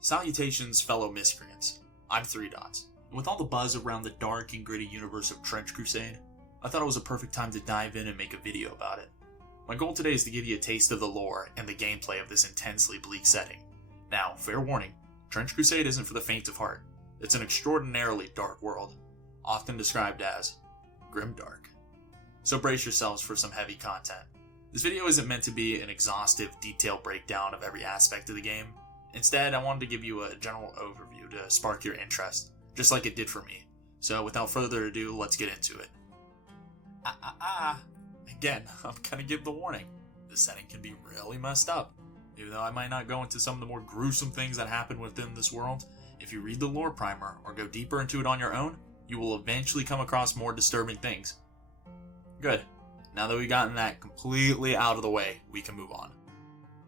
Salutations, fellow miscreants. I'm 3 Dots. And with all the buzz around the dark and gritty universe of Trench Crusade, I thought it was a perfect time to dive in and make a video about it. My goal today is to give you a taste of the lore and the gameplay of this intensely bleak setting. Now, fair warning, Trench Crusade isn't for the faint of heart. It's an extraordinarily dark world, often described as grimdark. So brace yourselves for some heavy content. This video isn't meant to be an exhaustive, detailed breakdown of every aspect of the game. Instead, I wanted to give you a general overview to spark your interest, just like it did for me. So without further ado, let's get into it. Again, I'm gonna give the warning. This setting can be really messed up. Even though I might not go into some of the more gruesome things that happen within this world, if you read the lore primer or go deeper into it on your own, you will eventually come across more disturbing things. Good. Now that we've gotten that completely out of the way, we can move on.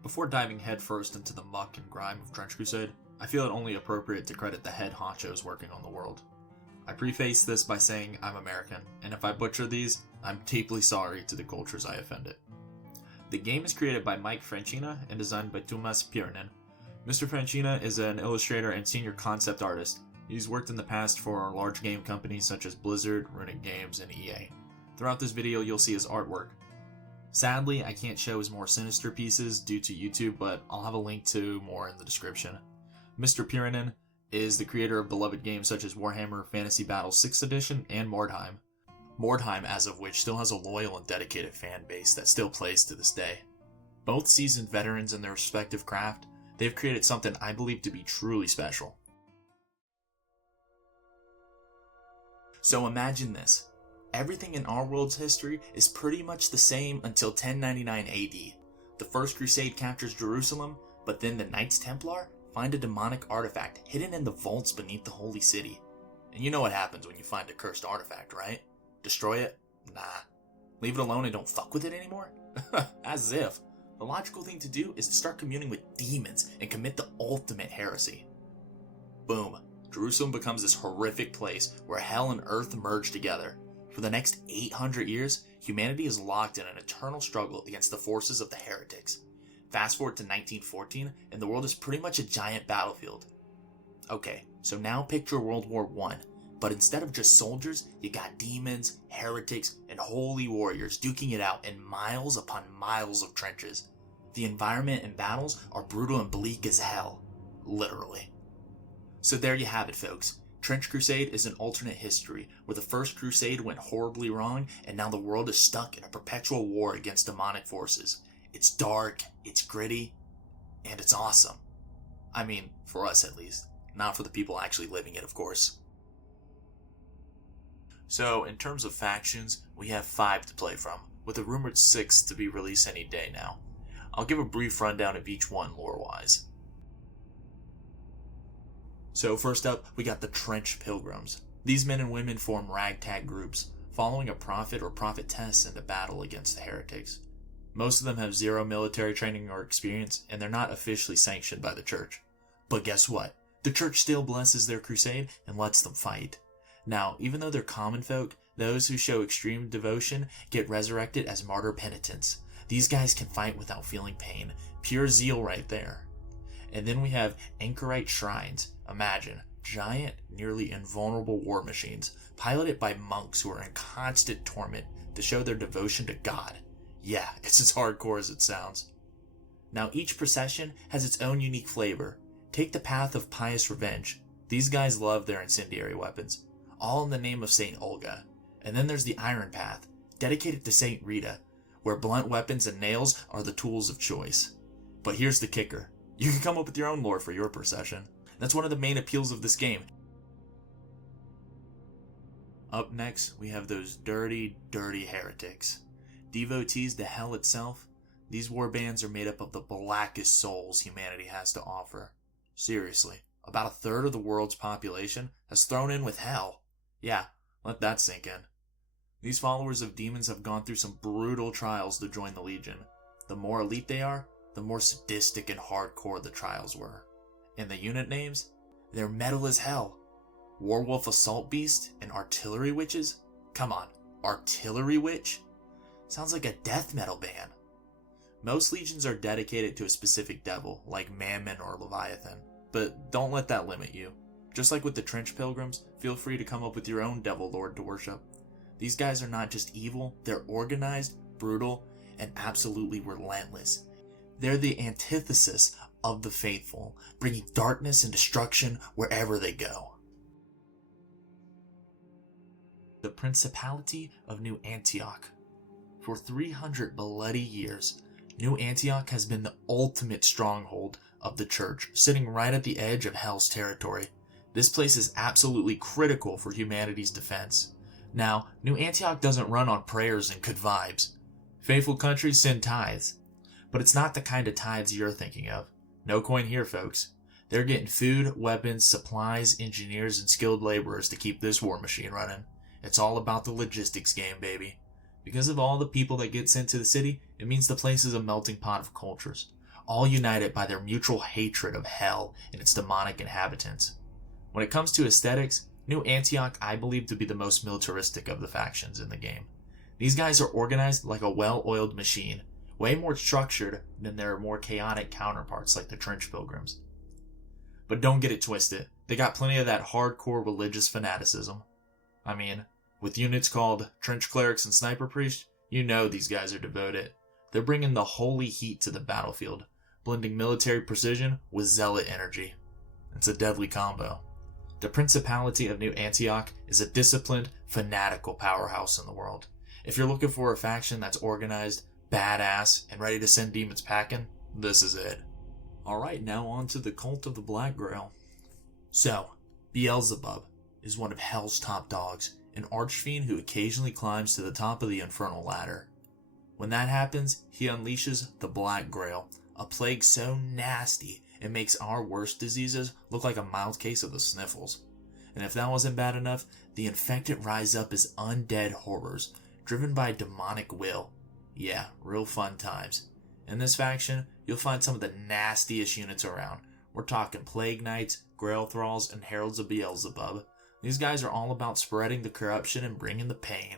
Before diving headfirst into the muck and grime of Trench Crusade, I feel it only appropriate to credit the head honchos working on the world. I preface this by saying I'm American, and if I butcher these, I'm deeply sorry to the cultures I offended. The game is created by Mike Francina and designed by Tuomas Pirinen. Mr. Francina is an illustrator and senior concept artist. He's worked in the past for large game companies such as Blizzard, Runic Games, and EA. Throughout this video, you'll see his artwork. Sadly, I can't show his more sinister pieces due to YouTube, but I'll have a link to more in the description. Mr. Pirinen is the creator of beloved games such as Warhammer Fantasy Battles 6th Edition and Mordheim. Mordheim, as of which, still has a loyal and dedicated fan base that still plays to this day. Both seasoned veterans in their respective craft, they've created something I believe to be truly special. So imagine this. Everything in our world's history is pretty much the same until 1099 AD. The First Crusade captures Jerusalem, but then the Knights Templar find a demonic artifact hidden in the vaults beneath the Holy City. And you know what happens when you find a cursed artifact, right? Destroy it? Nah. Leave it alone and don't fuck with it anymore? As if. The logical thing to do is to start communing with demons and commit the ultimate heresy. Boom. Jerusalem becomes this horrific place where hell and earth merge together. For the next 800 years, humanity is locked in an eternal struggle against the forces of the heretics. Fast forward to 1914, and the world is pretty much a giant battlefield. Okay, so now picture World War I, but instead of just soldiers, you got demons, heretics, and holy warriors duking it out in miles upon miles of trenches. The environment and battles are brutal and bleak as hell. Literally. So there you have it, folks. Trench Crusade is an alternate history where the First Crusade went horribly wrong and now the world is stuck in a perpetual war against demonic forces. It's dark, it's gritty, and it's awesome. I mean, for us at least. Not for the people actually living it, of course. So, in terms of factions, we have 5 to play from, with a rumored 6th to be released any day now. I'll give a brief rundown of each one lore-wise. So first up, we got the Trench Pilgrims. These men and women form ragtag groups, following a prophet or prophetess into battle against the heretics. Most of them have 0 military training or experience, and they're not officially sanctioned by the church. But guess what? The church still blesses their crusade and lets them fight. Now, even though they're common folk, those who show extreme devotion get resurrected as martyr penitents. These guys can fight without feeling pain. Pure zeal right there. And then we have anchorite shrines. Imagine, giant, nearly invulnerable war machines, piloted by monks who are in constant torment to show their devotion to God. Yeah, it's as hardcore as it sounds. Now each procession has its own unique flavor. Take the path of pious revenge. These guys love their incendiary weapons, all in the name of Saint Olga. And then there's the Iron Path, dedicated to Saint Rita, where blunt weapons and nails are the tools of choice. But here's the kicker. You can come up with your own lore for your procession. That's one of the main appeals of this game. Up next, we have those dirty, dirty heretics. Devotees to hell itself, these warbands are made up of the blackest souls humanity has to offer. Seriously, about a third of the world's population has thrown in with hell. Yeah, let that sink in. These followers of demons have gone through some brutal trials to join the Legion. The more elite they are, the more sadistic and hardcore the trials were. And the unit names? They're metal as hell. Warwolf Assault Beast and Artillery Witches? Come on, Artillery Witch? Sounds like a death metal band. Most legions are dedicated to a specific devil, like Mammon or Leviathan. but don't let that limit you. Just like with the Trench Pilgrims, feel free to come up with your own Devil Lord to worship. These guys are not just evil, they're organized, brutal, and absolutely relentless. They're the antithesis of the faithful, bringing darkness and destruction wherever they go. The Principality of New Antioch. For 300 bloody years, New Antioch has been the ultimate stronghold of the church, sitting right at the edge of Hell's territory. This place is absolutely critical for humanity's defense. Now, New Antioch doesn't run on prayers and good vibes. Faithful countries send tithes, but it's not the kind of tithes you're thinking of. No coin here, folks. They're getting food, weapons, supplies, engineers, and skilled laborers to keep this war machine running. It's all about the logistics game, baby. Because of all the people that get sent to the city, it means the place is a melting pot of cultures, all united by their mutual hatred of hell and its demonic inhabitants. When it comes to aesthetics, New Antioch I believe to be the most militaristic of the factions in the game. These guys are organized like a well-oiled machine, way more structured than their more chaotic counterparts like the Trench Pilgrims. But don't get it twisted, they got plenty of that hardcore religious fanaticism. I mean, with units called Trench Clerics and Sniper Priests, you know these guys are devoted. They're bringing the holy heat to the battlefield, blending military precision with zealot energy. It's a deadly combo. The Principality of New Antioch is a disciplined, fanatical powerhouse in the world. If you're looking for a faction that's organized, badass, and ready to send demons packing, this is it. Alright, now on to the Cult of the Black Grail. So, Beelzebub is one of Hell's top dogs, an archfiend who occasionally climbs to the top of the infernal ladder. When that happens, he unleashes the Black Grail, a plague so nasty it makes our worst diseases look like a mild case of the sniffles. And if that wasn't bad enough, the infected rise up as undead horrors, driven by demonic will. Yeah, real fun times. In this faction, you'll find some of the nastiest units around. We're talking Plague Knights, Grail Thralls, and Heralds of Beelzebub. These guys are all about spreading the corruption and bringing the pain.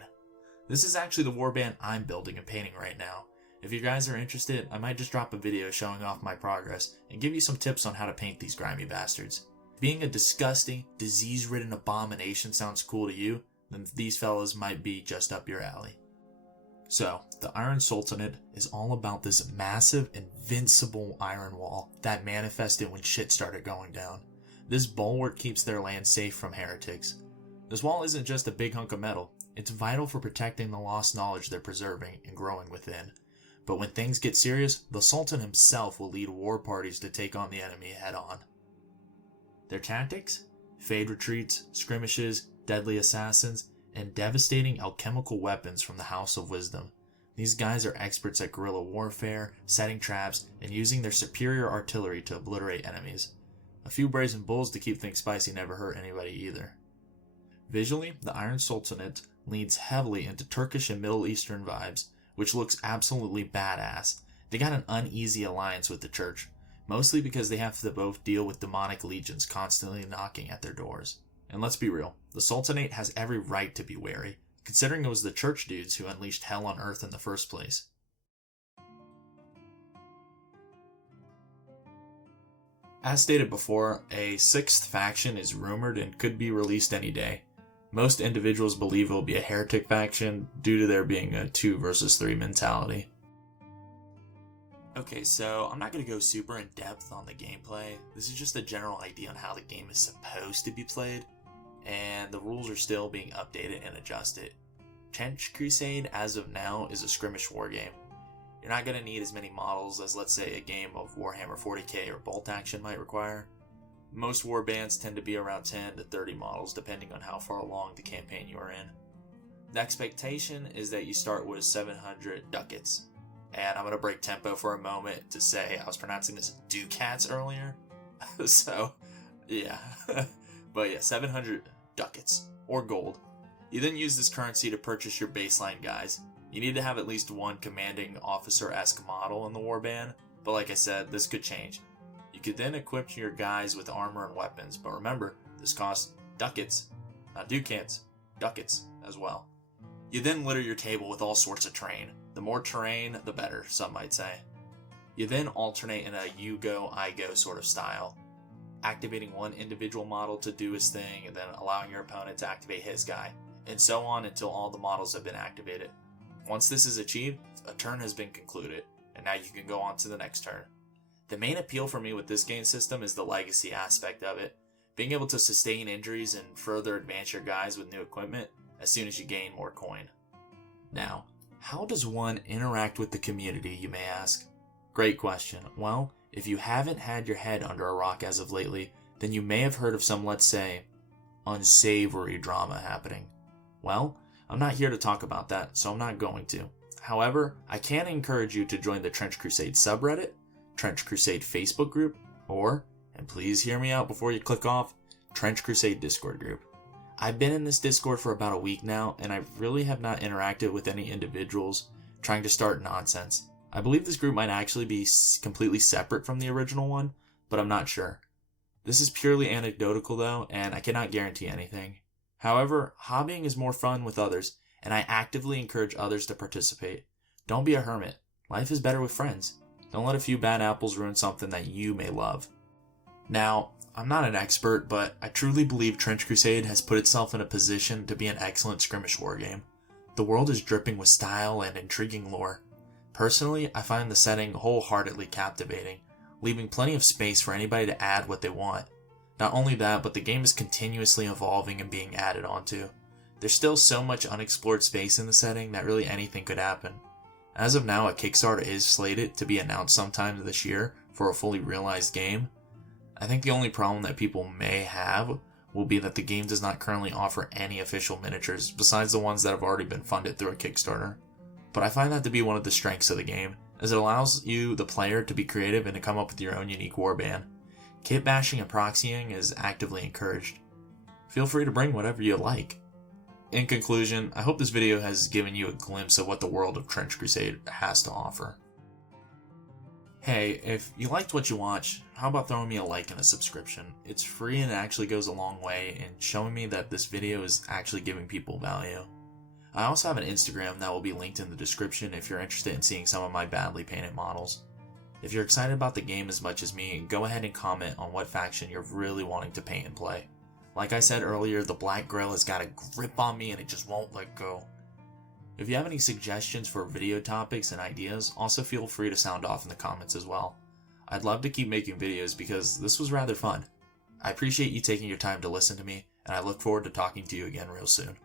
This is actually the warband I'm building and painting right now. If you guys are interested, I might just drop a video showing off my progress and give you some tips on how to paint these grimy bastards. Being a disgusting, disease-ridden abomination sounds cool to you, then these fellas might be just up your alley. So, the Iron Sultanate is all about this massive, invincible iron wall that manifested when shit started going down. This bulwark keeps their land safe from heretics. This wall isn't just a big hunk of metal, it's vital for protecting the lost knowledge they're preserving and growing within. But when things get serious, the Sultan himself will lead war parties to take on the enemy head on. Their tactics? Fade retreats, skirmishes, deadly assassins, and devastating alchemical weapons from the House of Wisdom. These guys are experts at guerrilla warfare, setting traps, and using their superior artillery to obliterate enemies. A few brazen bulls to keep things spicy never hurt anybody either. Visually, the Iron Sultanate leans heavily into Turkish and Middle Eastern vibes, which looks absolutely badass. They got an uneasy alliance with the church, mostly because they have to both deal with demonic legions constantly knocking at their doors. And let's be real, the Sultanate has every right to be wary, considering it was the church dudes who unleashed hell on earth in the first place. As stated before, a sixth faction is rumored and could be released any day. Most individuals believe it will be a heretic faction due to there being a 2 versus 3 mentality. Okay, so I'm not going to go super in depth on the gameplay. This is just a general idea on how the game is supposed to be played, and the rules are still being updated and adjusted. Trench Crusade, as of now, is a skirmish war game. You're not going to need as many models as, let's say, a game of Warhammer 40k or Bolt Action might require. Most war bands tend to be around 10 to 30 models depending on how far along the campaign you are in. The expectation is that you start with 700 ducats. And I'm going to break tempo for a moment to say I was pronouncing this ducats earlier. So, yeah. But yeah, 700 ducats, or gold. You then use this currency to purchase your baseline guys. You need to have at least one commanding officer-esque model in the warband, but like I said, this could change. You could then equip your guys with armor and weapons, but remember, this costs ducats, not ducats, ducats as well. You then litter your table with all sorts of terrain. The more terrain, the better, some might say. You then alternate in a you go, I go sort of style. activating one individual model to do his thing, and then allowing your opponent to activate his guy, and so on until all the models have been activated. Once this is achieved, a turn has been concluded, and now you can go on to the next turn. The main appeal for me with this game system is the legacy aspect of it, being able to sustain injuries and further advance your guys with new equipment as soon as you gain more coin. Now, how does one interact with the community, you may ask? Great question. Well, if you haven't had your head under a rock as of lately, then you may have heard of some, let's say, unsavory drama happening. Well, I'm not here to talk about that, so I'm not going to. However, I can encourage you to join the Trench Crusade subreddit, Trench Crusade Facebook group, or, and please hear me out before you click off, Trench Crusade Discord group. I've been in this Discord for about a week now, and I really have not interacted with any individuals trying to start nonsense. I believe this group might actually be completely separate from the original one, but I'm not sure. This is purely anecdotal though, and I cannot guarantee anything. However, hobbying is more fun with others, and I actively encourage others to participate. Don't be a hermit. Life is better with friends. Don't let a few bad apples ruin something that you may love. Now, I'm not an expert, but I truly believe Trench Crusade has put itself in a position to be an excellent skirmish wargame. The world is dripping with style and intriguing lore. Personally, I find the setting wholeheartedly captivating, leaving plenty of space for anybody to add what they want. Not only that, but the game is continuously evolving and being added onto. There's still so much unexplored space in the setting that really anything could happen. As of now, a Kickstarter is slated to be announced sometime this year for a fully realized game. I think the only problem that people may have will be that the game does not currently offer any official miniatures besides the ones that have already been funded through a Kickstarter. But I find that to be one of the strengths of the game, as it allows you, the player, to be creative and to come up with your own unique warband. Kit bashing and proxying is actively encouraged. Feel free to bring whatever you like. In conclusion, I hope this video has given you a glimpse of what the world of Trench Crusade has to offer. Hey, if you liked what you watched, how about throwing me a like and a subscription? It's free and it actually goes a long way in showing me that this video is actually giving people value. I also have an Instagram that will be linked in the description if you're interested in seeing some of my badly painted models. If you're excited about the game as much as me, go ahead and comment on what faction you're really wanting to paint and play. Like I said earlier, the Black Grail has got a grip on me and it just won't let go. If you have any suggestions for video topics and ideas, also feel free to sound off in the comments as well. I'd love to keep making videos because this was rather fun. I appreciate you taking your time to listen to me, and I look forward to talking to you again real soon.